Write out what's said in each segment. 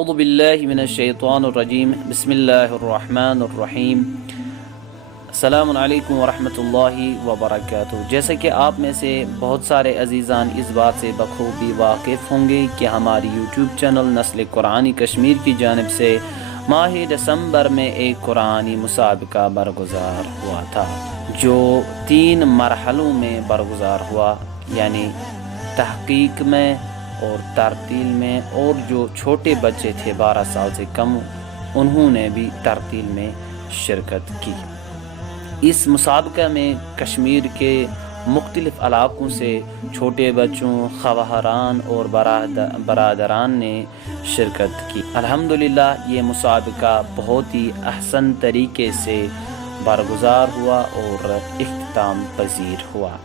اعوذ باللہ من الشیطان الرجیم بسم اللہ الرحمن الرحیم السلام علیکم ورحمۃ اللہ وبرکاتہ۔ جیسا کہ آپ میں سے بہت سارے عزیزان اس بات سے بخوبی واقف ہوں گے کہ ہماری یوٹیوب چینل نسل قرآنی کشمیر کی جانب سے ماہ دسمبر میں ایک قرآنی مسابقہ برگزار ہوا تھا جو 3 مرحلوں میں برگزار ہوا، یعنی تحقیق میں اور ترتیل میں، اور جو چھوٹے بچے تھے 12 سال سے کم انہوں نے بھی ترتیل میں شرکت کی۔ اس مسابقہ میں کشمیر کے مختلف علاقوں سے چھوٹے بچوں، خواہران اور برادران نے شرکت کی۔ الحمدللہ یہ مسابقہ بہت ہی احسن طریقے سے برگزار ہوا اور اختتام پذیر ہوا۔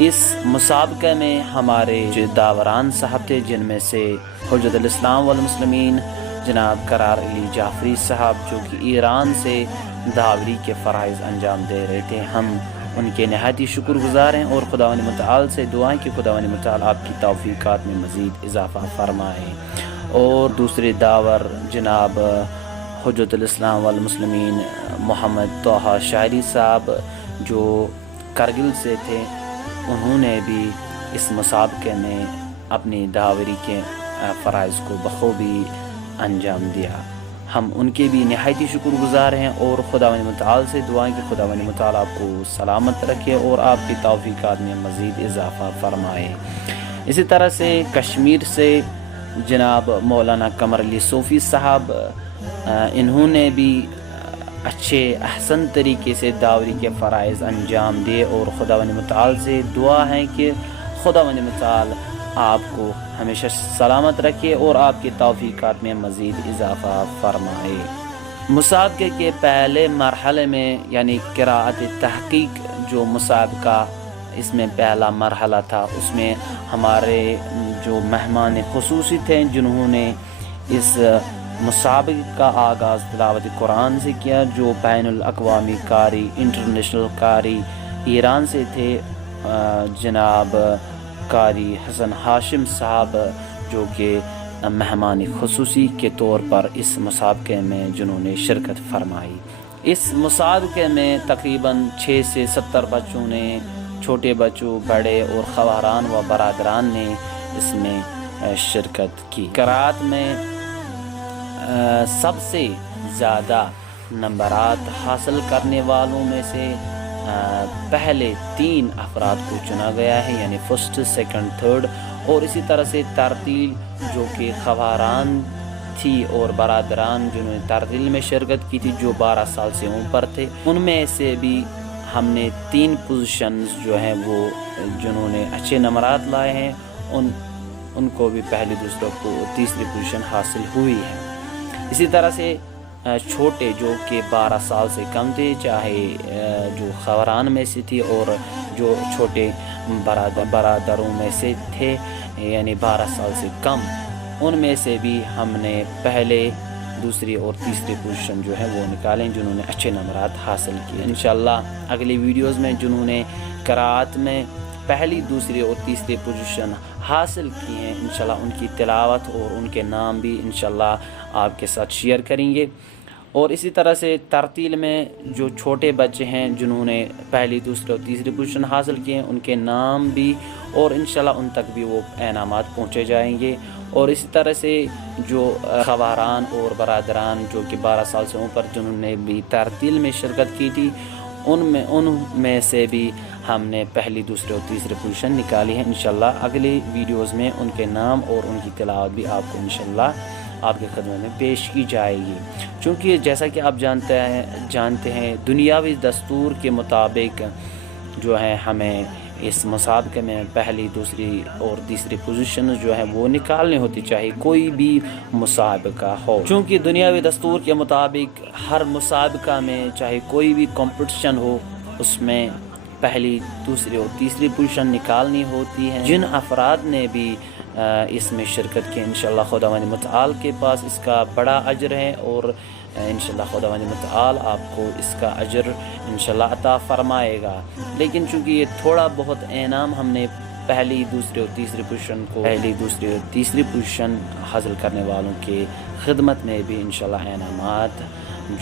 اس مسابقہ میں ہمارے جو داوران صاحب تھے، جن میں سے حجت الاسلام والمسلمین جناب قرار علی جعفری صاحب، جو کہ ایران سے داوری کے فرائض انجام دے رہے تھے، ہم ان کے نہایت ہی شکر گزار ہیں اور خداوند متعال سے دعائیں کہ خداوند متعال آپ کی توفیقات میں مزید اضافہ فرمائے۔ اور دوسرے داور جناب حجت الاسلام والمسلمین محمد طہ شاعری صاحب جو کرگل سے تھے، انہوں نے بھی اس مسابقے میں اپنی داوری کے فرائض کو بخوبی انجام دیا۔ ہم ان کے بھی نہایت ہی شکر گزار ہیں اور خداوند متعال سے دعائیں کہ خداوند متعال آپ کو سلامت رکھے اور آپ کی توفیقات میں مزید اضافہ فرمائے۔ اسی طرح سے کشمیر سے جناب مولانا قمر علی صوفی صاحب، انہوں نے بھی اچھے احسن طریقے سے داوری کے فرائض انجام دیے اور خداوند متعال سے دعا ہے کہ خداوند متعال آپ کو ہمیشہ سلامت رکھے اور آپ کی توفیقات میں مزید اضافہ فرمائے۔ مسابقے کے پہلے مرحلے میں یعنی قراءت تحقیق جو مسابقہ اس میں پہلا مرحلہ تھا، اس میں ہمارے جو مہمان خصوصی تھے جنہوں نے اس مسابقے کا آغاز تلاوت قرآن سے کیا، جو بین الاقوامی قاری، انٹرنیشنل قاری ایران سے تھے، جناب قاری حسن ہاشم صاحب، جو کہ مہمان خصوصی کے طور پر اس مسابقے میں جنہوں نے شرکت فرمائی۔ اس مسابقے میں تقریباً 6 سے 70 بچوں نے، چھوٹے بچوں، بڑے اور خواہران و برادران نے اس میں شرکت کی۔ قرأت میں سب سے زیادہ نمبرات حاصل کرنے والوں میں سے پہلے 3 افراد کو چنا گیا ہے، یعنی فرسٹ، سیکنڈ، تھرڈ، اور اسی طرح سے ترتیل جو کہ خواہران تھی اور برادران جنہوں نے ترتیل میں شرکت کی تھی جو 12 سال سے اوپر تھے، ان میں سے بھی ہم نے 3 پوزیشنز جو ہیں وہ جنہوں نے اچھے نمبرات لائے ہیں ان کو بھی پہلی، دوسرے کو تیسری پوزیشن حاصل ہوئی ہے۔ اسی طرح سے چھوٹے جو کہ 12 سال سے کم تھے، چاہے جو خواہران میں سے تھی اور جو چھوٹے برادروں میں سے تھے یعنی 12 سال سے کم، ان میں سے بھی ہم نے پہلے، دوسری اور تیسری پوزیشن جو ہے وہ نکالیں جنہوں نے اچھے نمبرات حاصل کیے۔ انشاءاللہ اگلی ویڈیوز میں جنہوں نے قراءت میں پہلی، دوسری اور تیسری پوزیشن حاصل کی ہیں، انشاءاللہ ان کی تلاوت اور ان کے نام بھی انشاءاللہ آپ کے ساتھ شیئر کریں گے۔ اور اسی طرح سے ترتیل میں جو چھوٹے بچے ہیں جنہوں نے پہلی، دوسری اور تیسری پوزیشن حاصل کی ہیں، ان کے نام بھی اور انشاءاللہ ان تک بھی وہ انعامات پہنچے جائیں گے۔ اور اسی طرح سے جو خواہران اور برادران جو کہ 12 سال سے اوپر جنہوں نے بھی ترتیل میں شرکت کی تھی، ان میں سے بھی ہم نے پہلی، دوسری اور تیسری پوزیشن نکالی ہے۔ انشاءاللہ اگلی ویڈیوز میں ان کے نام اور ان کی تلاوت بھی آپ کو انشاءاللہ آپ کے خدمت میں پیش کی جائے گی، چونکہ جیسا کہ آپ جانتے ہیں دنیاوی دستور کے مطابق جو ہے ہمیں اس مسابقے میں پہلی، دوسری اور تیسری پوزیشن جو ہے وہ نکالنی ہوتی، چاہے کوئی بھی مسابقہ ہو، چونکہ دنیاوی دستور کے مطابق ہر مسابقہ میں چاہے کوئی بھی کمپٹیشن ہو اس میں پہلی، دوسری اور تیسری پوزیشن نکالنی ہوتی ہے۔ جن افراد نے بھی اس میں شرکت کی، انشاءاللہ خداوند متعال کے پاس اس کا بڑا اجر ہے اور انشاءاللہ خداوند متعال آپ کو اس کا اجر انشاءاللہ عطا فرمائے گا۔ لیکن چونکہ یہ تھوڑا بہت انعام ہم نے پہلی دوسری اور تیسری پوزیشن حاصل کرنے والوں کے خدمت میں بھی انشاءاللہ انعامات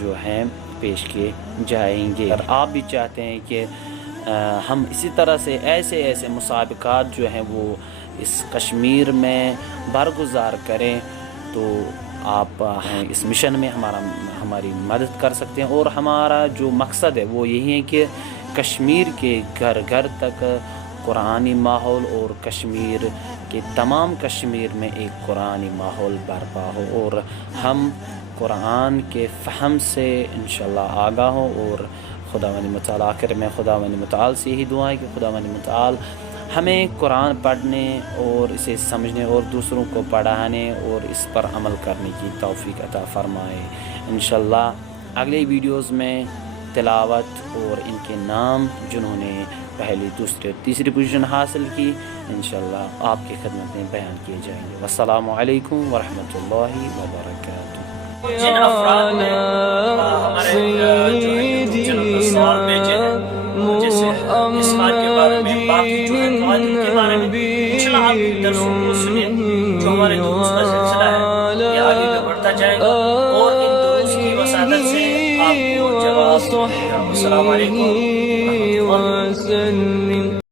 جو ہیں پیش کیے جائیں گے۔ اگر آپ بھی چاہتے ہیں کہ ہم اسی طرح سے ایسے مسابقات جو ہیں وہ اس کشمیر میں برگزار کریں تو آپ اس مشن میں ہماری مدد کر سکتے ہیں، اور ہمارا جو مقصد ہے وہ یہی ہے کہ کشمیر کے گھر گھر تک قرآنی ماحول اور کشمیر میں ایک قرآنی ماحول برپا ہو، اور ہم قرآن کے فہم سے انشاءاللہ آگاہ ہوں، اور خداوند متعال آخر میں خداوند متعال سے یہی دعا ہے کہ خداوند متعال ہمیں قرآن پڑھنے اور اسے سمجھنے اور دوسروں کو پڑھانے اور اس پر عمل کرنے کی توفیق عطا فرمائے۔ انشاءاللہ اگلے ویڈیوز میں تلاوت اور ان کے نام جنہوں نے پہلی دوسری اور تیسری پوزیشن حاصل کی انشاءاللہ آپ کی خدمت میں بیان کیے جائیں گے۔ والسلام علیکم ورحمۃ اللہ وبرکاتہ۔ جن افراد نے ہمارے سوال بھیجے ہیں، جیسے اس بات کے بارے میں، باقی جو ہے قواعد کے بارے میں انشاءاللہ آپ درسوں کو سنیں، جو ہمارے دروس کا سلسلہ ہے یہ آگے بھی بڑھتا جائے گا، اور ان دروس کی وساطت سے آپ کو جواب ملے گا۔ السلام علیکم ورحمۃ اللہ۔